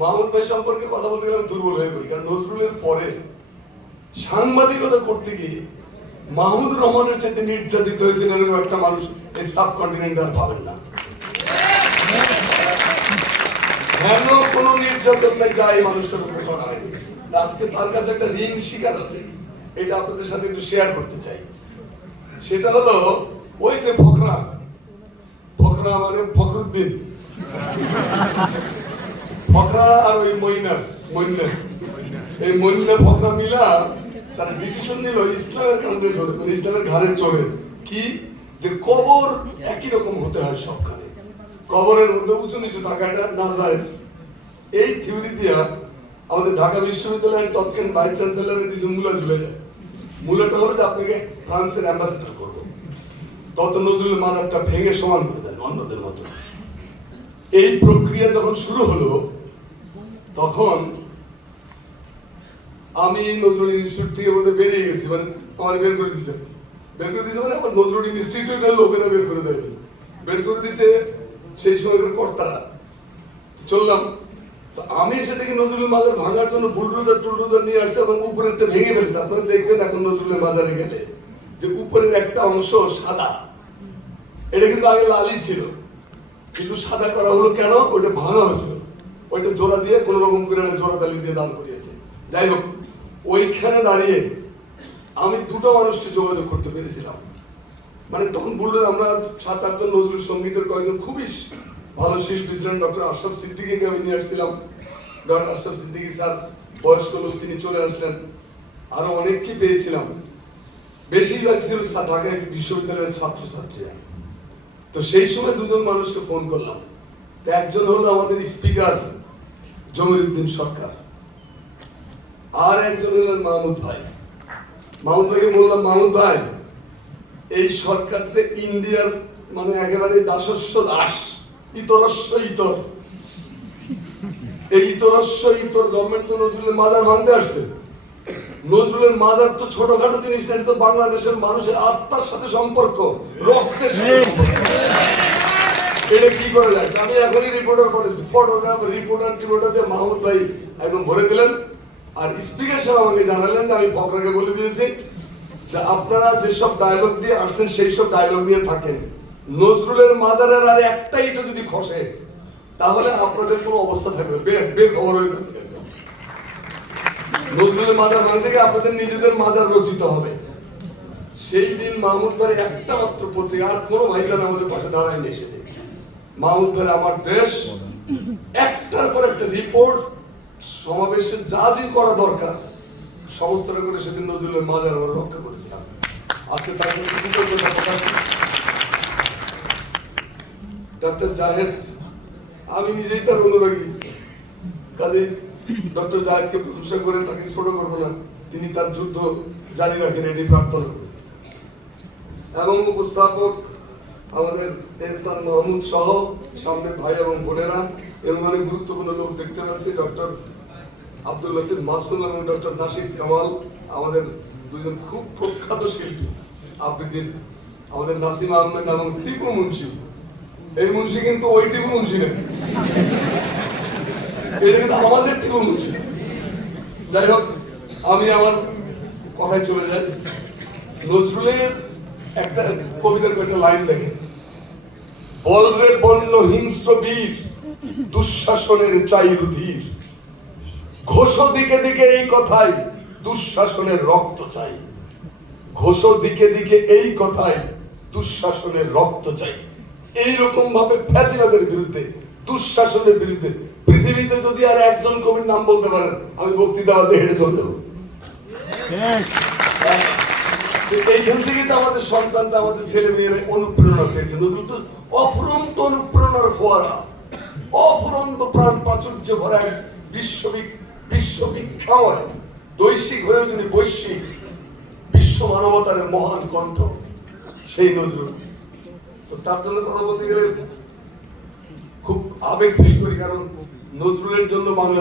মাহমুদ ভাই সম্পর্কে কথা বলতে গেলে আমি দুর্বল হয়ে পড়ি, কারণ নজরুলের পরে সাংবাদিকতা করতে গিয়ে মাহমুদুর রহমানের চাইতে নির্যাতিত হয়েছিল এরকম একটা মানুষ এই সাবকন্টিনেন্টে আর পাবেন না। কেন কোনো নির্যাতন নাই যা এই মানুষের উপরে করা হয়নি। আজকে তার কাছে একটা ঋণ শিকার আছে, এটা আপনাদের সাথে একটু শেয়ার করতে চাই। সেটা হলো ওই যে ফখরা মানে ফখরুদ্দিন, ফখরা আর ওই মইনা এই মইনা ফখরা মিলা তারা ডিসিশন নিল ইসলামের কাঁধে চড়ে, মানে ইসলামের ঘাড়ে চড়ে, কি যে কবর একই রকম হতে হয় সবখানে, কবরের মধ্যে উঁচু নিচু থাকাটা নাজায়েজ। এই থিওরি দিয়া আমাদের ঢাকা বিশ্ববিদ্যালয়ের তৎকালীন ভাইস চ্যান্সেলরের দিছে মূলা ঝুলে যায়। মূলাটা হলো যে আপনাকে ফ্রান্সের অ্যাম্বাসেডর করবো, তত নজরুলের মাজারটা ভেঙে সমান করে দেন অন্যদের মতো। এই প্রক্রিয়া যখন শুরু হলো তখন আমি নজরুল ইনস্টিটিউট থেকে বোধহয় বেরিয়ে গেছি, মানে আমার বের করে দিছে মানে আমার নজরুল ইনস্টিটিউটের লোকেরা বের করে দেয়, বের করে দিছে সেই সময়ের কর্তারা। চললাম তো আমি এসে দেখি নজরুলের মাজার ভাঙার জন্য বুলডোজার নিয়ে আসছে এবং উপরেরটা ভেঙে ফেলেছে। আপনারা দেখবেন এখন নজরুলের মাজারে গেলে যে উপরের একটা অংশ সাদা, এটা কিন্তু আগে লালই ছিল, কিন্তু সাদা করা হলো কেন? ওইটা ভাঙা হয়েছিল, ওইটা জোড়া দিয়ে কোন রকম করে জোড়া তালি দিয়ে দান করিয়েছে। যাই হোক, ওইখানে দাঁড়িয়ে আমি দুটো মানুষকে যোগাযোগ করতে পেরেছিলাম। মানে তখন বললেন আমরা 7-8 জন নজরুল সঙ্গীতের কয়েকজন খুবই ভালো শিল্পী ছিলেন, ডক্টর আশরাফ সিদ্দিকীকে আমি নিয়ে আসছিলাম। ডক্টর আশরাফ সিদ্দিকী স্যার বয়স্ক লোক, তিনি চলে আসলেন। আরো অনেককে পেয়েছিলাম, বেশিরভাগ ছিল ঢাকা বিশ্ববিদ্যালয়ের ছাত্রছাত্রীরা। তো সেই সময় দুজন মানুষকে ফোন করলাম। তো একজন হলো আমাদের স্পিকার জমিরুদ্দিন সরকার, আর একজন হলেন মাহমুদ ভাই। মাহমুদ ভাইকে বললাম, মাহমুদ ভাই এই সরকার যে ইন্ডিয়ার মানে একেবারে দাসস্ব দাস, ইতরস্ব ইতর, এই ইতরস্ব ইতর গভর্নমেন্ট তো নজরুলের মাজার ভাঙতে আসছে। নজরুলের মাজার তো ছোটখাটো জিনিস না, তো বাংলাদেশের মানুষের আত্মার সাথে সম্পর্ক, রক্তের সাথে সম্পর্ক। এটা কি করা যায়? আমি এখনই রিপোর্টার পড়েছি, ফটোগ্রাফ রিপোর্টার দিয়ে মাহমুদ ভাই একদম ভরে দিলেন। আর স্পিকার সাহেব আমাকে জানালেন যে আমি ফখরাকে বলে দিয়েছি যে আপনারা যেসব ডায়লগ দিয়ে আসছেন সেই সব ডায়লগ নিয়ে থাকেন, নজরুলের মাজারের আর একটা ইটও যদি খসে তাহলে আপনাদের কোনো অবস্থা থাকবে, বেখবর হয়ে যাবে। নজরুলের মাজার ভাঙতে গিয়ে আপনাদের নিজেদের মাজার রচিত হবে। সেই দিন মাহমুদ ভাই একটা মাত্র পত্রিকা, আর কোনো ভাইজান আমাদের পাশে দাঁড়ায়নি সেদিন। মাহমুদ ভাই আমার দেশ একটার পর একটা রিপোর্ট, সমাবেশে যা যা করা দরকার সমস্তটা করে সেদিন নজরুলের মাজার আমরা রক্ষা করেছিলাম। আজকে তার ডক্টর জাহেদ, আমি নিজেই তার অনুরাগী, কাজে ডক্টর জাহেদকে প্রশংসা করে তাকে ছোট করবো না, তিনি তার যুদ্ধ জারি রাখেন, এটি প্রার্থনা করি। এবং উপস্থাপক আমাদের এহসান মাহমুদ সহ সামনে ভাই এবং বোনেরা, এরকম অনেক গুরুত্বপূর্ণ লোক দেখতে পাচ্ছি, ডক্টর আব্দুল লতিফ মাসুম এবং ডক্টর নাশিদ কামাল, আমাদের দুজন খুব প্রখ্যাত শিল্পী আবৃত্তির, আমাদের নাসিম আহমেদ এবং টিপু মুন্সি। এই মুন্সি কিন্তু ওই টিপু মুন্সি নেই, এটা কিন্তু আমাদের টিপু মুন্সি। যাই হোক, আমি আমার কথায় চলে যাই। নজরুলের একটা কবিতার একটা লাইন দেখেন, বলরের বন্য হিংস্র বীর, দুঃশাসনের চাই রুধির, ঘোষ দিকে দিকে এই কথাই দুঃশাসনের রক্ত চাই, ঘোষ দিকে দিকে এই কথাই দুঃশাসনের রক্ত চাই। এইরকম ভাবে ফ্যাসিবাদের বিরুদ্ধে, দুঃশাসনের বিরুদ্ধে পৃথিবীতে যদি আর একজন কবির নাম বলতে পারেন, আমি বক্তৃতা বাদে হেঁটে চলে যাবো। এইখান থেকে তো আমাদের সন্তানটা, আমাদের ছেলে মেয়েরা অনুপ্রেরণা পেয়েছে। নজরুল তো অফুরন্ত অনুপ্রেরণার ফোয়ারা, অফুরন্ত প্রাণ প্রাচুর্য ভরা এক বিশ্ববিখ্যাত দৈশিক হয়েও যিনি বৈশ্বিক বিশ্ব মানবতার মহান কণ্ঠ, সেই নজরুল। তো তার জন্য কথা বলতে গেলে খুব আবেগ ফিল করি, কারণ নজরুলের জন্য বাংলা